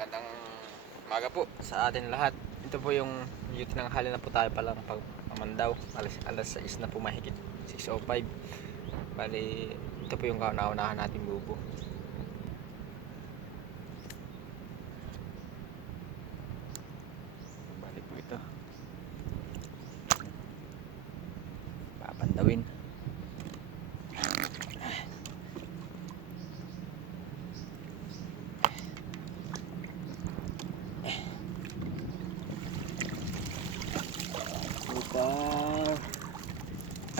Magandang umaga po sa atin lahat. Ito po yung tinanghali na po tayo palang pagpamandaw. Alas 6 na po mahigit, 6:05. Bali, ito po yung kauna-unahan natin bubo. Bali po ito. Papandawin.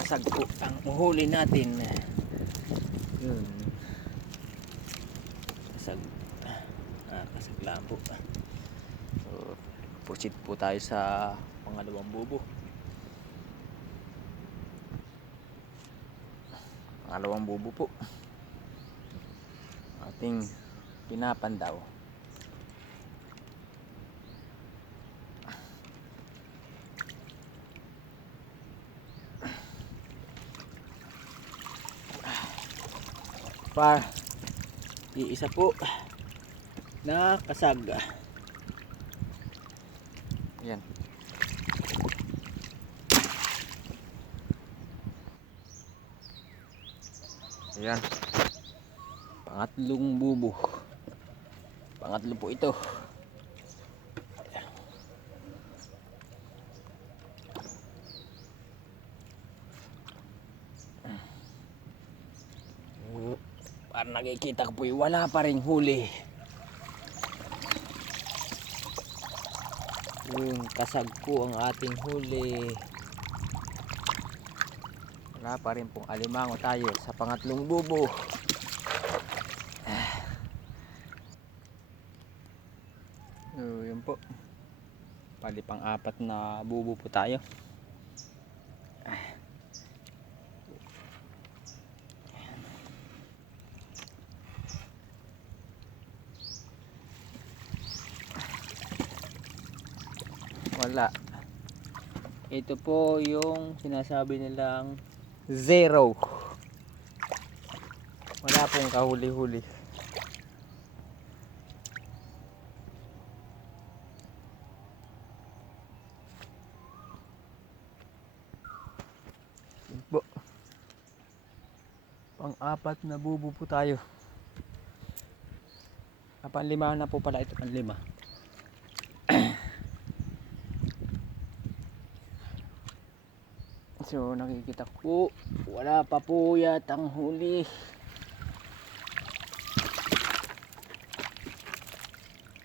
Kasag po ang uhuli natin. Yun. Kasag lang po. So, proceed po tayo sa pangalawang bubo. Pangalawang bubo po. Ating pinapandaw. Iisa po na kasag. Yan. Ayan. Pangatlong bubo. Pangatlo po ito. Parang nakikita ko po wala pa ring huli. Yung kasag po ang ating huli. Wala pa rin pong alimango tayo sa pangatlong bubo. Yun po. Pali pang-apat na bubo po tayo. Wala. Ito po yung sinasabi nilang zero. Wala pong kahuli-huli. Po. Pang-apat na bubo po tayo. Panlima na po pala ito, panlima. So nakikita ko wala pa po yatang huli.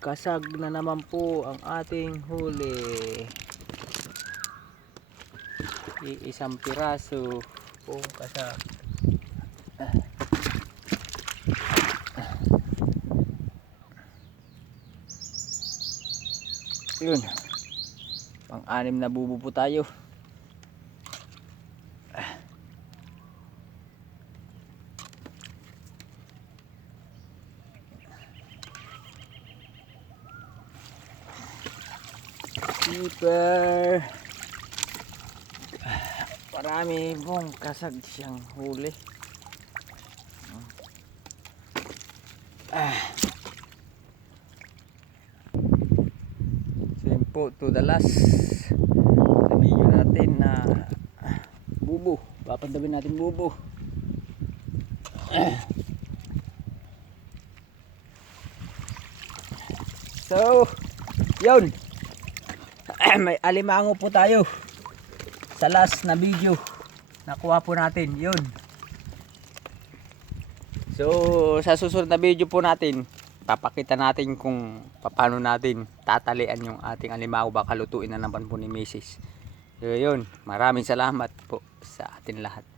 Kasag na naman po ang ating huli. Isang piraso po kasag. Yun. Pang-anim na bubo po tayo. Keeper. Marami pong kasag siyang huli. Same po to the last video natin na bubo. Papandawin natin bubo. So, yun. May alimango po tayo sa last na video. Nakuha po natin. Yun. So, sa susunod na video po natin, papakita natin kung paano natin tatalian yung ating alimango. Baka lutuin na naman po ni Mrs. So, yun. Maraming salamat po sa atin lahat.